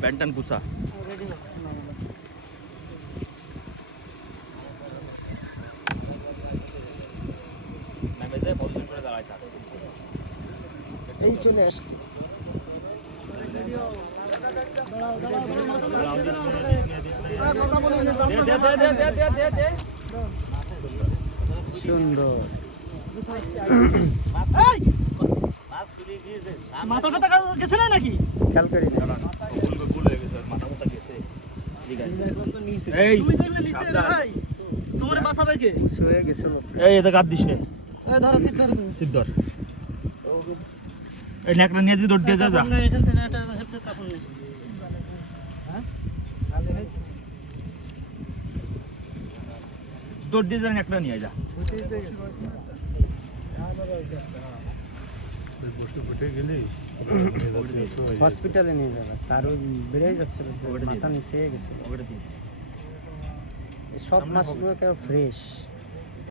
ব্যান্টান পুষা এই চলে আসছে সুন্দর মাথা টাথা গেছে না নাকি খেয়াল করি না তোমার বাসাবে কে শুয়ে গেছিল এই এটা কাট দিস নে এই ধরো সিপ ধরো সিপ ধর এই নেকটা নিয়ে যদি দৌড় দিয়ে যা যা এখান থেকে একটা হেফটের কাপড় নেই হ্যাঁ দৌড় দিয়ে যা নেকটা নিয়ে যা হসপিটালে নিয়ে যাবে তার বেড়ে যাচ্ছিল মাথা নিচে গেছে সব মাছগুলো ফ্রেশ